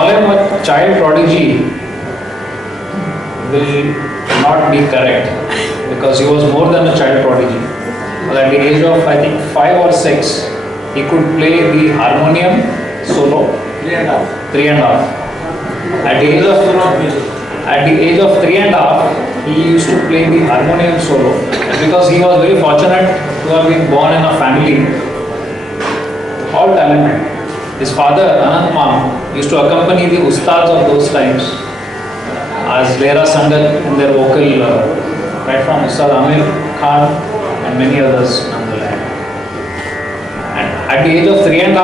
call him a child prodigy will not be correct, because he was more than a child prodigy. But at the age of, I think, 5 or 6, he could play the harmonium solo. 3.5. 3.5. At the age of 3.5, he used to play the harmonium solo, because he was very fortunate to have been born in a family all talented. His father, Anand Mam, used to accompany the ustads of those times as Lehra Sangat in their vocal, right from Ustad Amir Khan and many others on the line. And at the age of 3.5,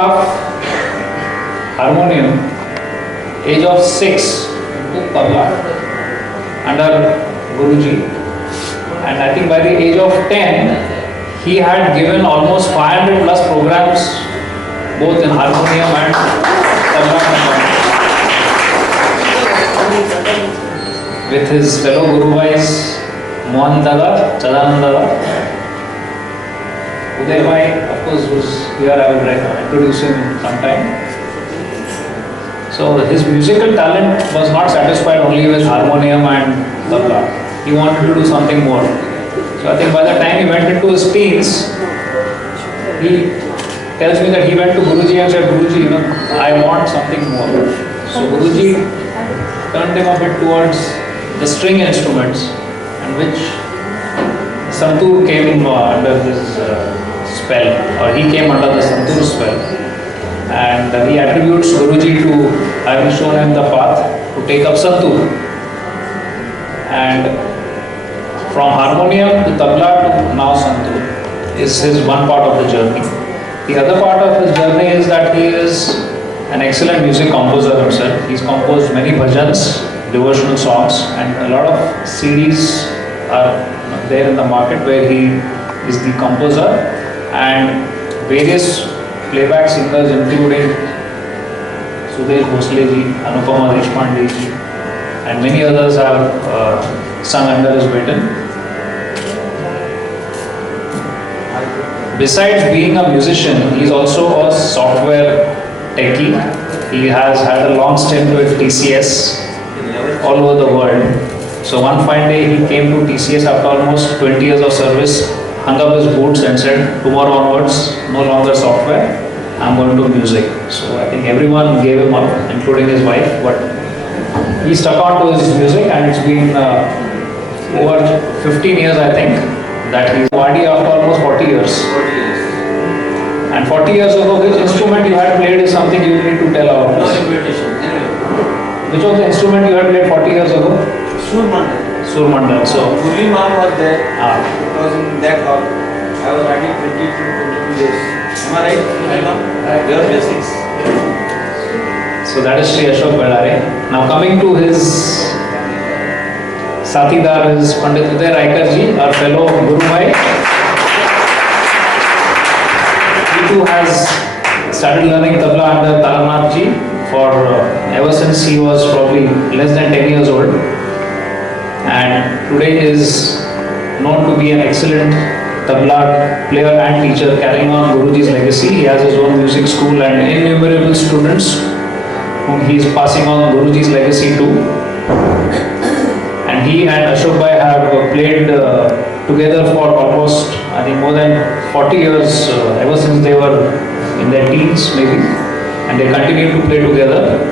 harmonium, age of 6, to tabla under Guruji, and I think by the age of 10, he had given almost 500 plus programs, both in harmonium and tabla, with his fellow Guru Bhais, Mohan Dada, Chadanand Dada, Uday Bhai, of course, was here. I will introduce him sometime. So his musical talent was not satisfied only with harmonium and tabla. He wanted to do something more. So I think by the time he went into his teens, he tells me that he went to Guruji and said, Guruji, I want something more. So Guruji turned him a bit towards the string instruments, and which Santur came under his spell, or he came under the Santur spell. And he attributes Guruji to having shown him the path to take up Santur. And from harmonium to tabla to now Santur is his one part of the journey. The other part of his journey is that he is an excellent music composer himself. He's composed many bhajans, devotional songs, and a lot of CDs are there in the market where he is the composer, and various playback singers including Sudesh Bhosle ji, Anupama Deshpande ji, and many others have sung under his baton. Besides being a musician, he is also a software techie. He has had a long stint with TCS all over the world. So one fine day he came to TCS after almost 20 years of service, hung up his boots and said, tomorrow onwards, no longer software, I'm going to music. So I think everyone gave him up, including his wife, but he stuck on to his music, and it's been over 15 years, I think, that he's Wadi after almost 40 years. And 40 years ago, which instrument you had played is something you need to tell our audience. No invitation. Anyway. Which was the instrument you had played 40 years ago? Surmandal. Surmandal. So Poornima was there. Because in that hall, I was writing 20 to 22 years. Am I right? Your basics. So that is Sri Ashok Bellare. Now coming to his Satidar, his Pandit Uday Raikarji, our fellow Guru Bhai. He too has started learning tabla under TARANATH ji for ever since he was probably less than 10 years old. And today is known to be an excellent tabla player and teacher, carrying on Guruji's legacy. He has his own music school and innumerable students whom he is passing on Guruji's legacy to. And he and Ashok Bhai have played together for almost, I think, more than 40 years, ever since they were in their teens maybe, and they continue to play together,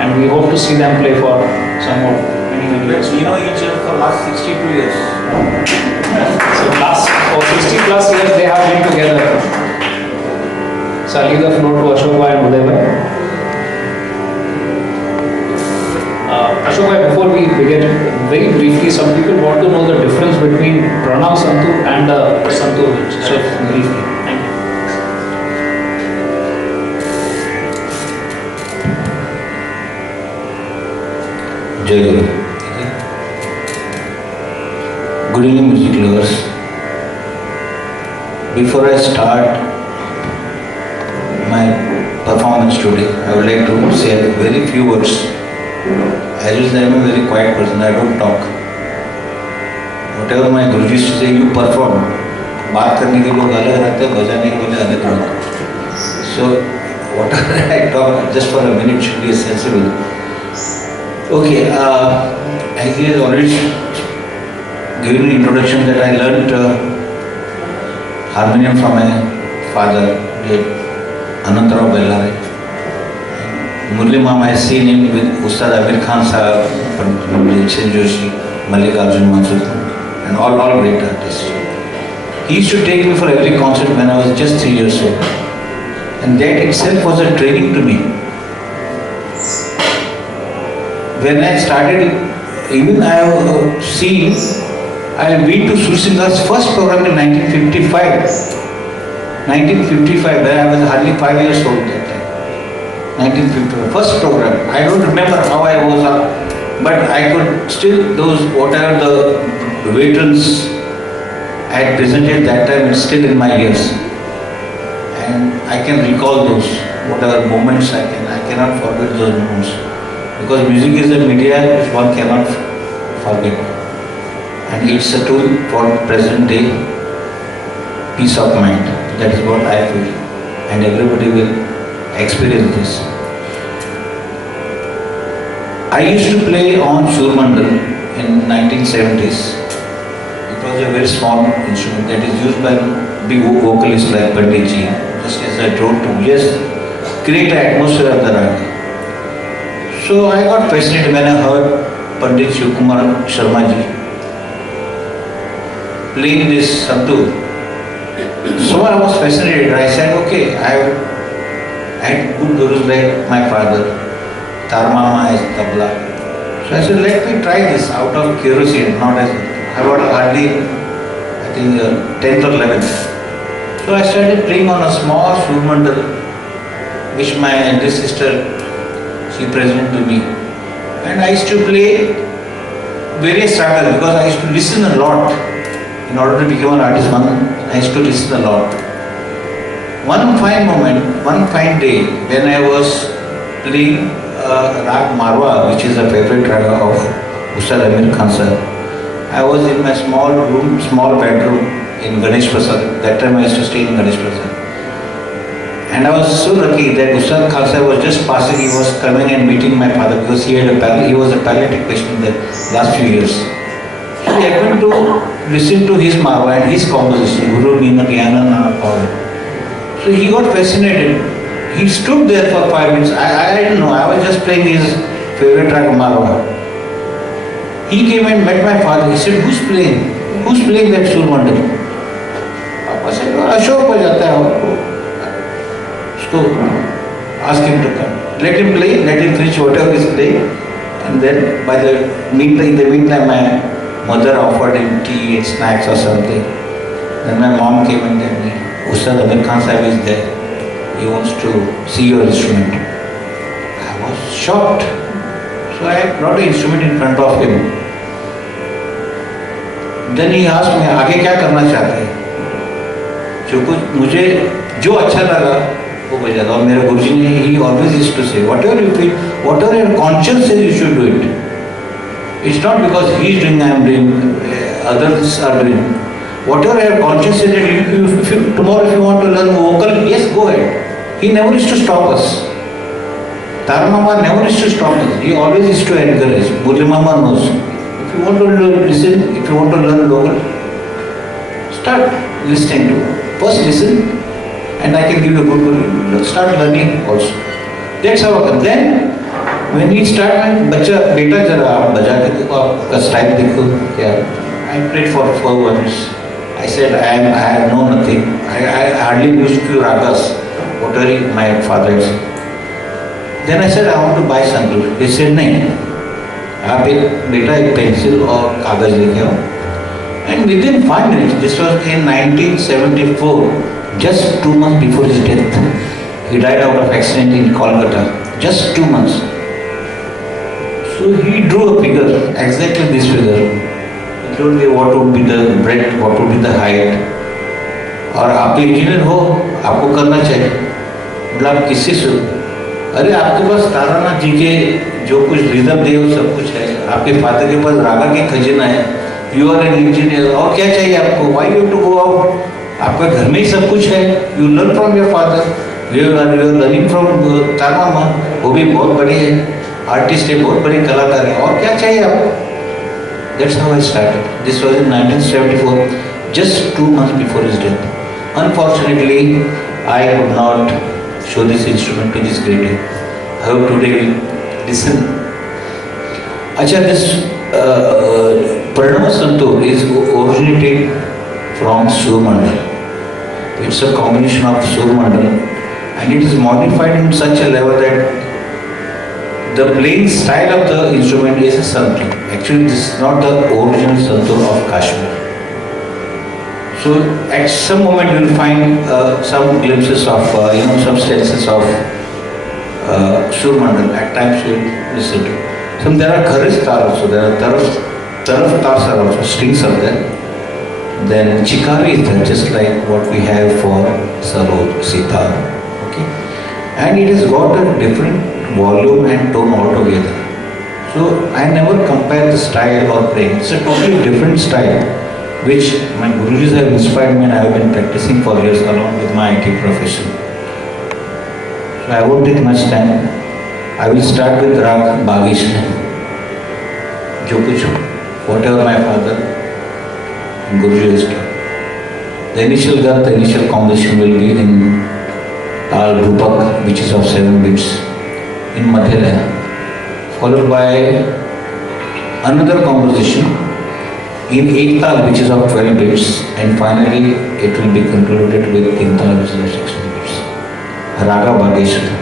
and we hope to see them play for some more, many years. We know each other for last 62 years. So last 60 plus years they have been together. So I'll leave the floor to Ashok Bhai and Uday Bhai. Ashok Bhai, before we begin, very briefly, some people want to know the difference between Pranam Santur and Santur. So briefly, thank you. Jai Guru. Good evening, music lovers. Before I start my performance today, I would like to say very few words. As I am a very quiet person, I don't talk. Whatever my Guruji used to say, you perform. बात करने के लोग अलग रहते हैं, बजाने के लिए अलग रहते हैं. So whatever I talk just for a minute should be sensible. Okay, I have already given an introduction that I learnt harmonium from my father, Anantarao Bellare. Murli Mama, I have seen him with Ustad Amir Khan Sahab, Chen Joshi, Mallikarjun Mansur, and all great artists. He used to take me for every concert when I was just 3 years old. And that itself was a training to me. When I started, even I have seen, I have been to Sursingar's first program in 1955. 1955, when I was hardly 5 years old that time. 1955, first program. I don't remember how I was up, but I could still, those, whatever the veterans I had presented that time, it's still in my ears. And I can recall those, whatever moments I cannot forget those moments. Because music is a media which one cannot forget. And it's a tool for present day peace of mind. That is what I feel. And everybody will experience this. I used to play on Shurmandal in 1970s. It was a very small instrument that is used by big vocalists like Pandit ji, just as I told to just create an atmosphere of the raga. So I got fascinated when I heard Pandit Shivkumar Sharma ji playing this santoor. So I was fascinated. I said, okay, I had good gurus like my father, Taramama as tabla. So I said, let me try this out of curiosity, not as I was hardly, I think, 10th or 11th. So I started playing on a small surmandal, which my eldest sister, she presented to me. And I used to play various ragas because I used to listen a lot. In order to become an artist, I used to listen a lot. One fine moment, one fine day, when I was playing Rag Marwa, which is a favorite raga of Ustad Amir Khan sir, I was in my small room, small bedroom in Ganesh Prasad. That time I used to stay in Ganesh Prasad. And I was so lucky that Ustad Khan sir was just passing, he was coming and meeting my father because he was a palliative patient in the last few years. So I happened to listen to his marwa and his composition, Gurumuni So he got fascinated. He stood there for 5 minutes. I didn't know, I was just playing his favorite track marwa. He came and met my father. He said, who's playing? Who's playing that surmandal? Papa said, Ashok bajata hai. So ask him to come. Let him play, let him finish whatever he's playing. And then in the meantime, my mother offered him tea and snacks or something. Then my mom came and told me, Ustad Amir Khan Sahib is there. He wants to see your instrument. I was shocked. So I brought the instrument in front of him. Then he asked me, आगे क्या करना चाहते हैं? मुझे जो अच्छा लगा वो बजाता. और मेरे गुरुजी ने he always used to say, whatever you feel, whatever your conscience says, you should do it. It's not because he is doing, I am doing, others are doing. Whatever your conscience says, tomorrow if you want to learn vocal, yes, go ahead. He never used to stop us. Taranatha never used to stop us. He always used to encourage. Poornima knows. If you want to listen, if you want to learn vocal, start listening to. First listen, and I can give you a good guru. Start learning also. That's how I come. Then when he started, beta jara aap baja ke dekho, aapka style dekho kya. I played for 4 months. I said I have known nothing. I hardly used few ragas, whatever my father said. Then I said I want to buy santoor. They said नहीं. आप बेटा एक pencil और कागज लेके आओ. And within 5 minutes, this was in 1974, just 2 months before his death. He died out of accident in Kolkata. Just 2 months. So he drew a figure, exactly this figure. He told me what would be the breadth, what would be the height. और आप engineer हो, आपको करना चाहिए. मतलब किसी से, अरे आपके पास तारानाथ जी के जो कुछ रिदम दे वो सब कुछ है. आपके फादर के पास रागा के खजाना है. You are an engineer. और क्या चाहिए आपको? Why you to go out? आपके घर में ही सब कुछ है. You learn from your father. We are learning from Tara माँ, वो भी बहुत बड़ी आर्टिस्ट है, बहुत बड़ी कलाकार है, और क्या चाहिए आपको? That's how I started. This was in 1974, just 2 months before his death. Unfortunately, I could not show this instrument to this great. I hope today we listen. Acha, this Poornima Santur is originated from Surmandal. It's a combination of Surmandal, and it is modified in such a level that the playing style of the instrument is a santur. Actually, this is not the original santur of Kashmir. So, at some moment you will find some glimpses of, some stances of Surmandal. At times you will listen to. So, there are kharis tar also. There are taraf tars are also. Strings are there. Then chikari is there, just like what we have for sarod, sitar. Okay, and it has got a different volume and tone altogether. So I never compare the style or playing. It's a totally different style, which my gurus have inspired me, and I have been practicing for years along with my IT profession. So I won't take much time. I will start with Rag Bagish. Jo kuch, whatever my father and Guruji has taught. The initial composition will be in Tal Rupak, which is of 7 beats, in Madhyalaya, followed by another composition in Ektal, which is of 12 beats, and finally it will be concluded with Tintal, which is of 16 beats. Raga Bhageshwar.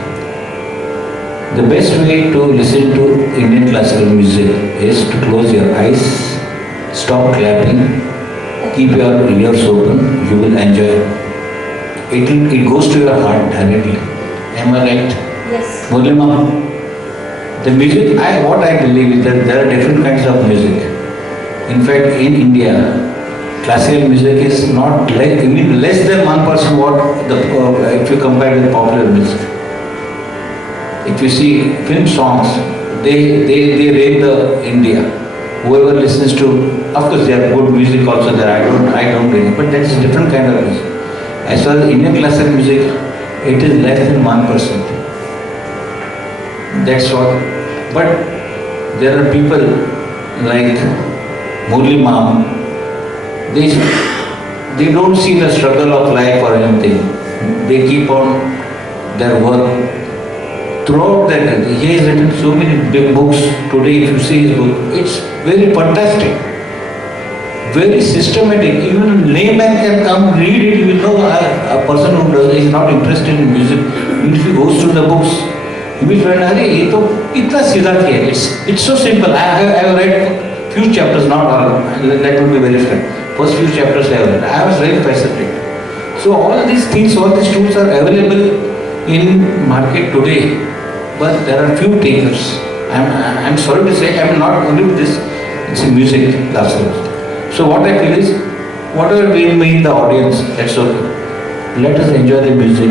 The best way to listen to Indian classical music is to close your eyes, stop clapping, keep your ears open, you will enjoy it. It goes to your heart directly. Am I right? Yes. Poornima, the music, what I believe is that there are different kinds of music. In fact, in India, classical music is not less than 1% what if you compare with popular music. If you see film songs, they reign the India. Whoever listens to, of course, there are good music also there. I don't really, but that's a different kind of music. As far as Indian classical music, it is less than 1%. That's what. But there are people like Purnima, they don't see the struggle of life or anything. They keep on their work. Throughout that, he has written so many big books. Today, if you see his book, it's very fantastic, very systematic. Even a layman can come read it. You will know a person who is not interested in music. If he goes through the books, he will find, "Arey, ये तो इतना सीधा किया है." It's so simple. I have read few chapters, not all. Let me be very frank. First few chapters I have read. I was very fascinated. So all these things, all these tools are available in market today, but there are few takers. I'm sorry to say, I'm not only with this. It's a music classical. So what I feel is, whatever we make the audience, that's okay. Let us enjoy the music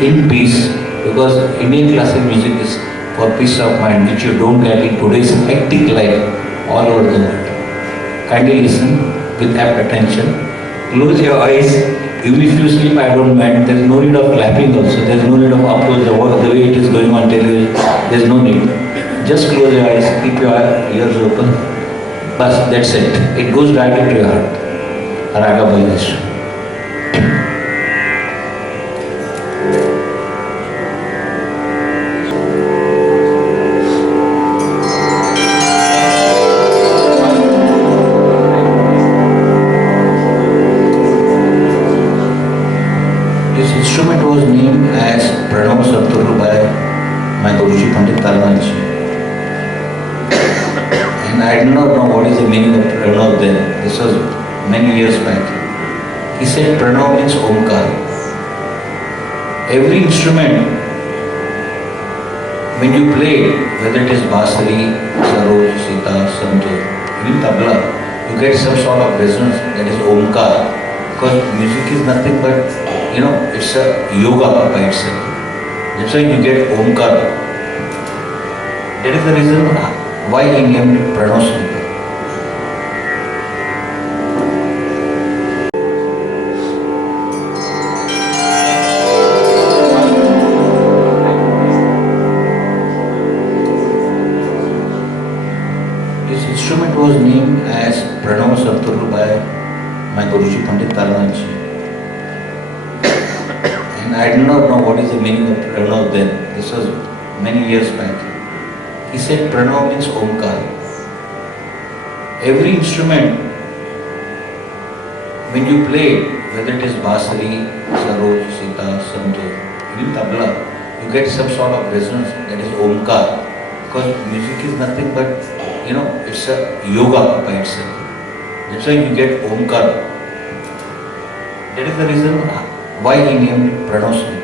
in peace, because Indian classical music is for peace of mind, which you don't get in today's hectic life all over the world. Kindly listen with apt attention. Close your eyes. Even if you sleep, I don't mind. There is no need of clapping also. There is no need of applause. The way it is going on television, there is no need. Just close your eyes, keep your ears open. But that's it. It goes directly to your heart. Raga Bhageshwar. This instrument was named as Poornima Santur by my Guruji Pandit TARANATH. And I do not know what is the meaning of Poornima then. This was many years back. He said Poornima means Omkar. Every instrument, when you play it, whether it is Basari, Sarod, Sitar, Santur, even Tabla, you get some sort of resonance, that is Omkar. Because music is nothing but, it's a yoga by itself. That's why you get Omkar. That is the reason why he named it Poornima Santur. was named as Pranav Sarturu by my Guruji Pandit Taranath ji. And I did not know what is the meaning of Pranav then. This was many years back. He said Pranav means Omkar. Every instrument, when you play, whether it is Basari, Saroj, Sitar, Santoor, even Tabla, you get some sort of resonance, that is Omkar. Because music is nothing but, it's a yoga by itself. That's why you get Omkar. That is the reason why he named it Pranav Santoor.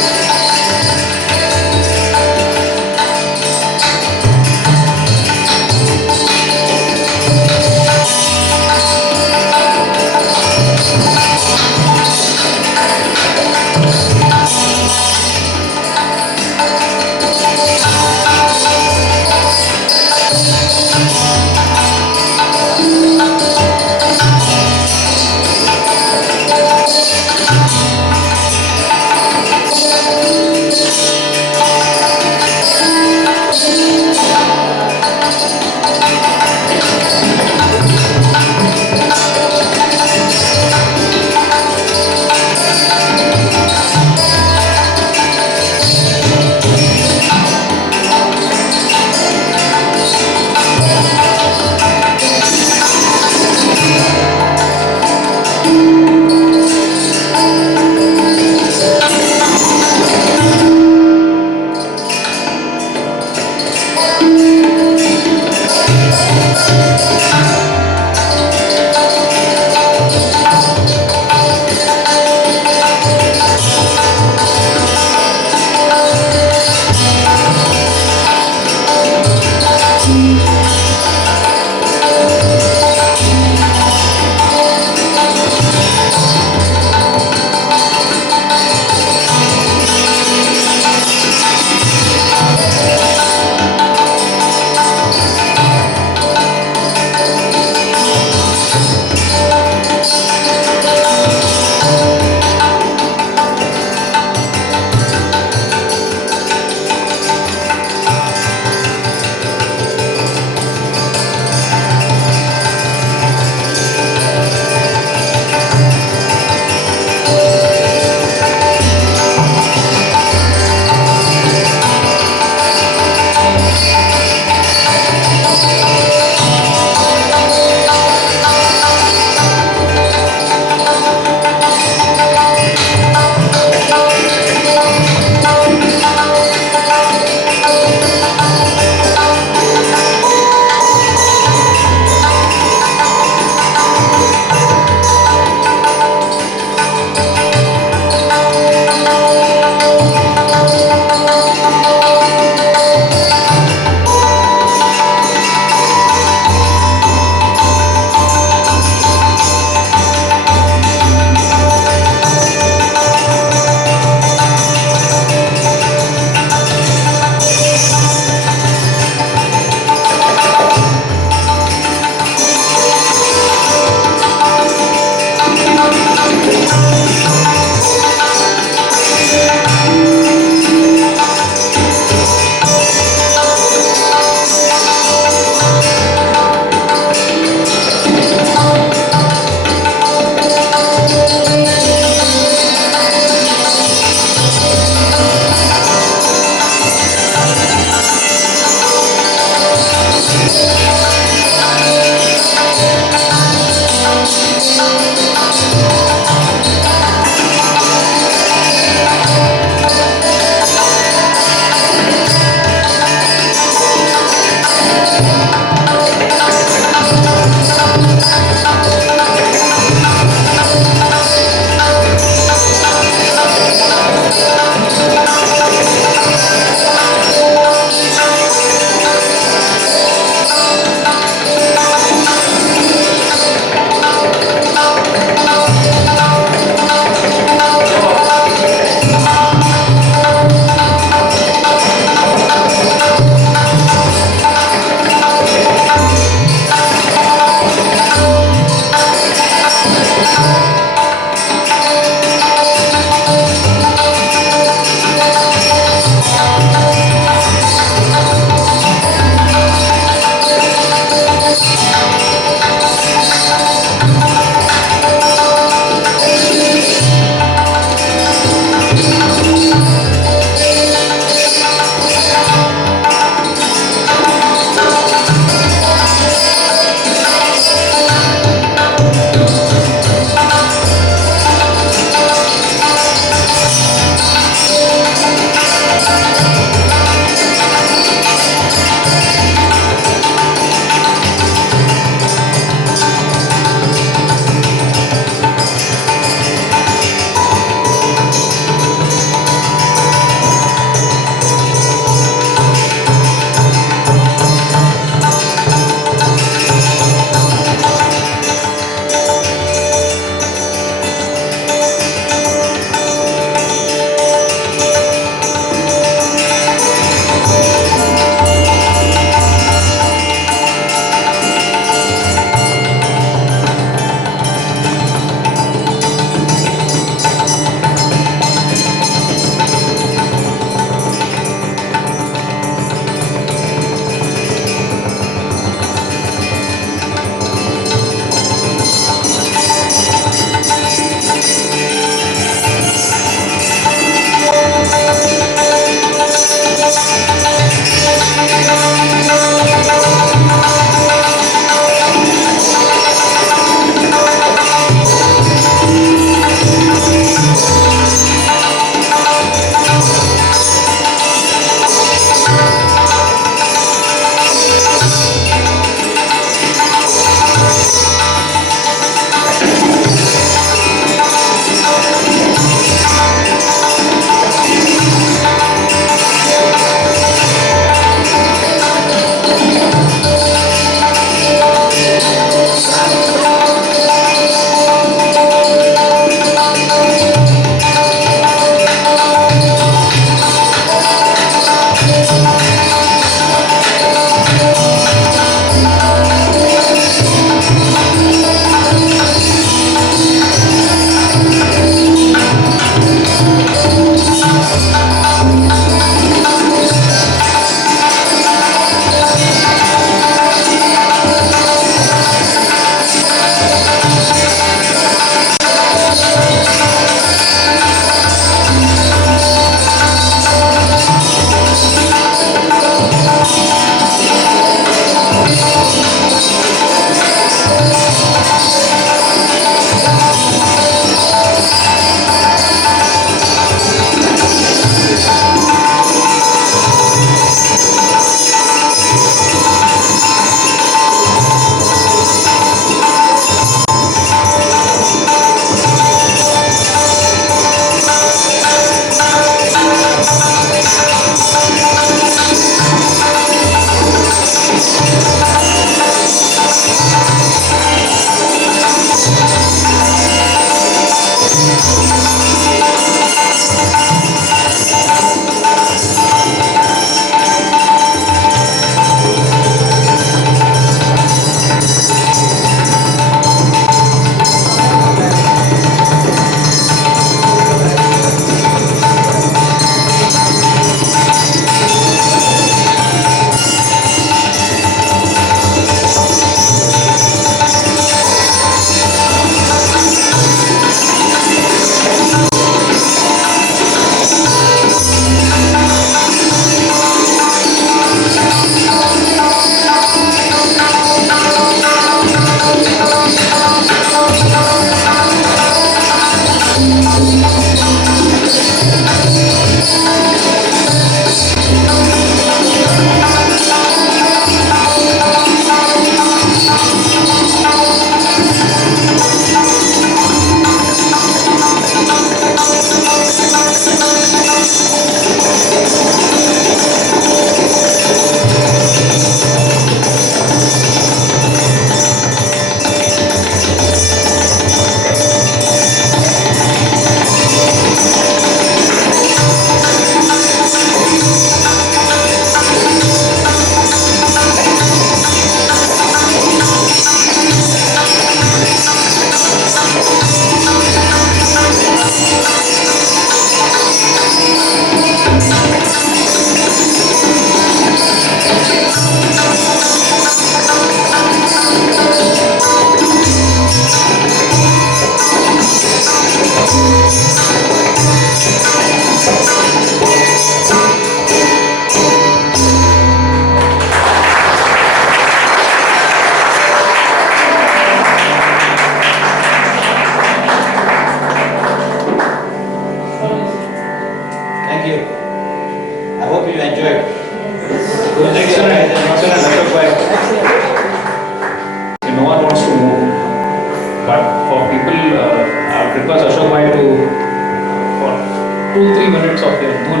2-3 minutes of your धुन,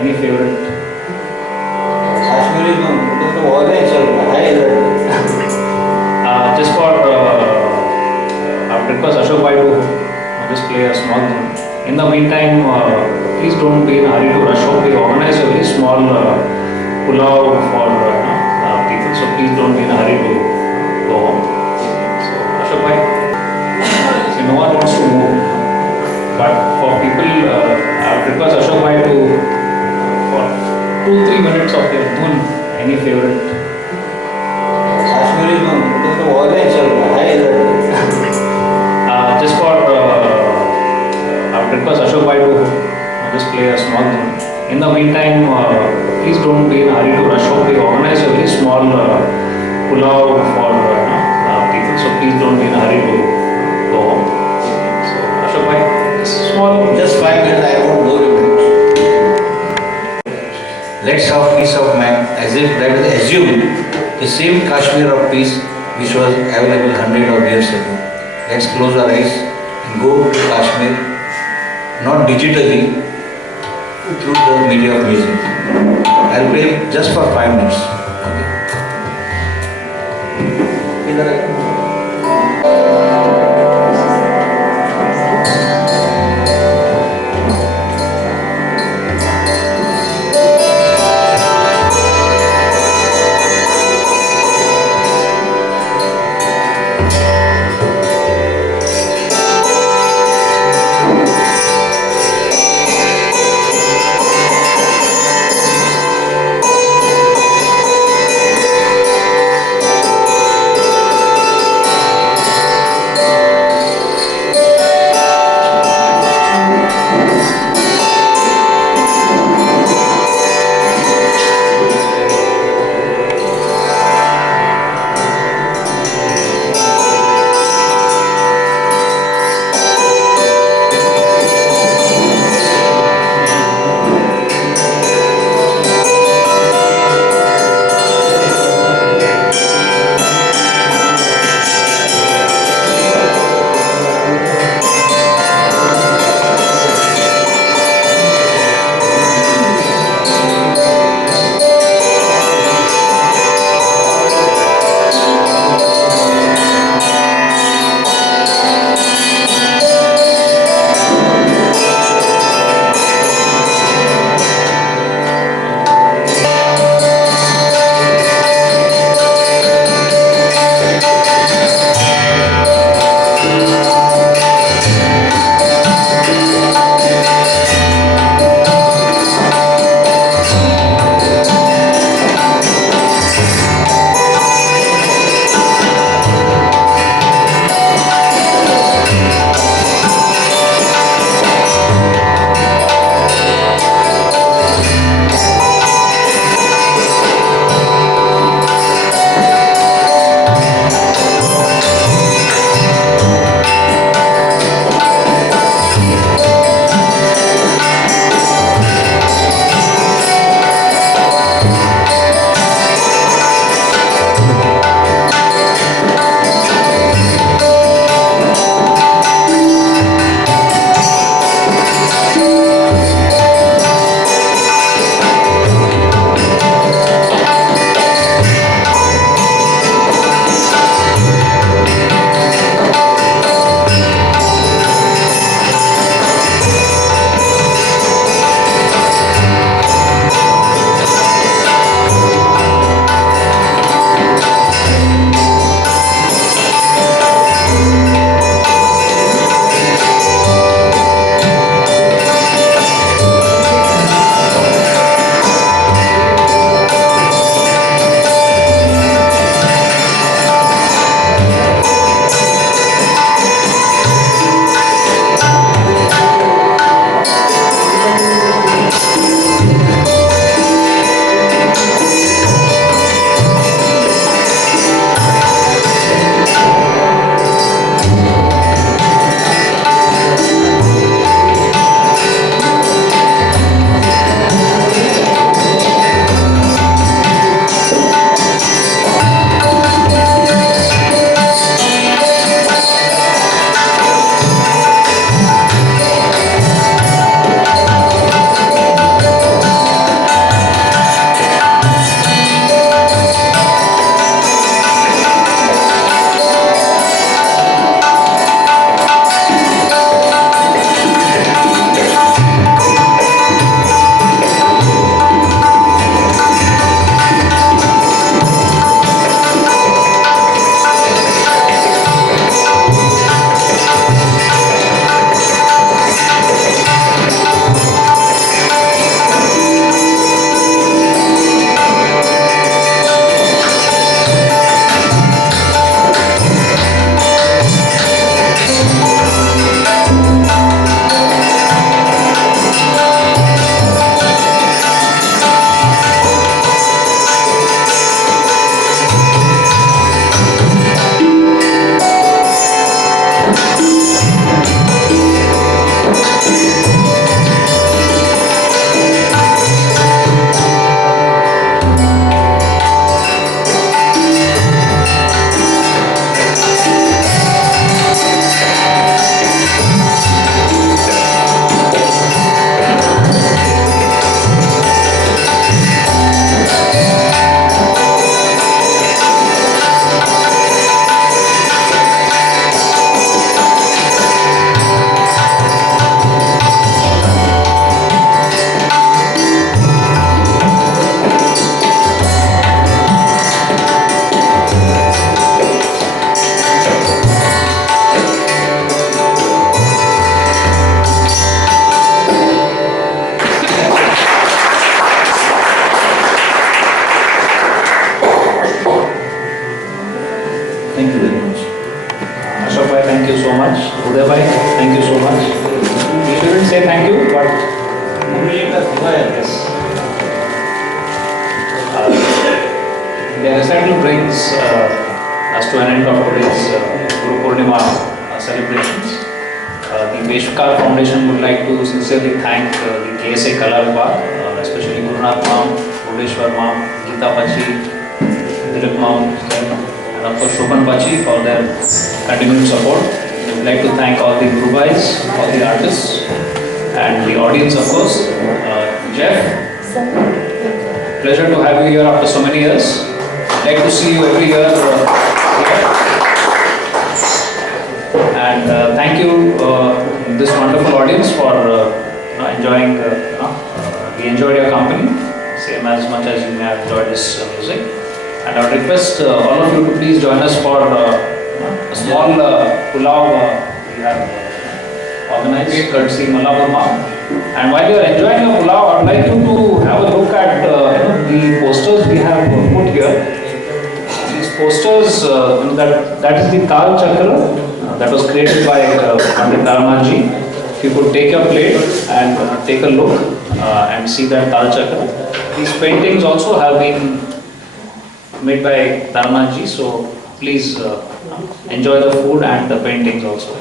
any favorite? Kashmiri धुन तो बहुत है चल रहा है इधर Just for I would request Ashok Bhai to just play a small dhun. In the meantime, please don't be in a hurry to rush off. We organize a very small pulao for people, so please don't be in a hurry to go home. So Ashok Bhai, see, no one wants to move, but for people, I would request Ashok Bhai to for 2-3 minutes of your dhun, any favorite. Kashmiri धुन तो बहुत है चल रहा है इधर Just for I would request Ashok Bhai to just play a small dhun. In the meantime, please don't be in a hurry to rush off. We organize a very small pulao for people, so please don't be in a hurry to go home. So Ashok Bhai, small. Just 5 minutes, I won't bore you. Let's have peace of mind, as if let us assume the same Kashmir of peace which was available 100 of years ago. Let's close our eyes and go to Kashmir, not digitally, through the media of music. I'll play just for 5 minutes. Okay. इधर है Let's Thank you very much. Ashok bhai, thank you so much. Uday bhai, thank you so much. You shouldn't say thank you, but yes. The recital brings us to an end of today's Guru Poornima celebrations. The Peshkar Foundation would like to sincerely thank the KSA Kalar Park, especially Gurunath Ma'am, Budeshwar Ma'am, Geeta Pachi, Dilip Ma'am, and of course Shopan Pachi for their continued support. We would like to thank all the Guru Bhais, all the artists, and the audience of course. Jeff, pleasure to have you here after so many years. Like to see you every year here. And thank you this wonderful audience for enjoying. We enjoyed your company, same as much as you may have enjoyed this music. And I would request all of you to please join us for a small pulao we have organized courtesy Malapur Ma'am. And while you are enjoying your pulao, I would like you to have a look at the posters we have put here. These posters, that is the Tal Chakra that was created by Pandit TARANATH ji. If you could take your plate and take a look and see that Tal Chakra. These paintings also have been made by TARANATH ji, so please enjoy the food and the paintings also.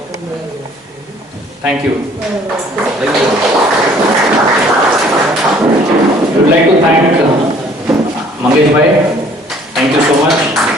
Thank you. We would like to thank Mangesh bhai. Thank you so much.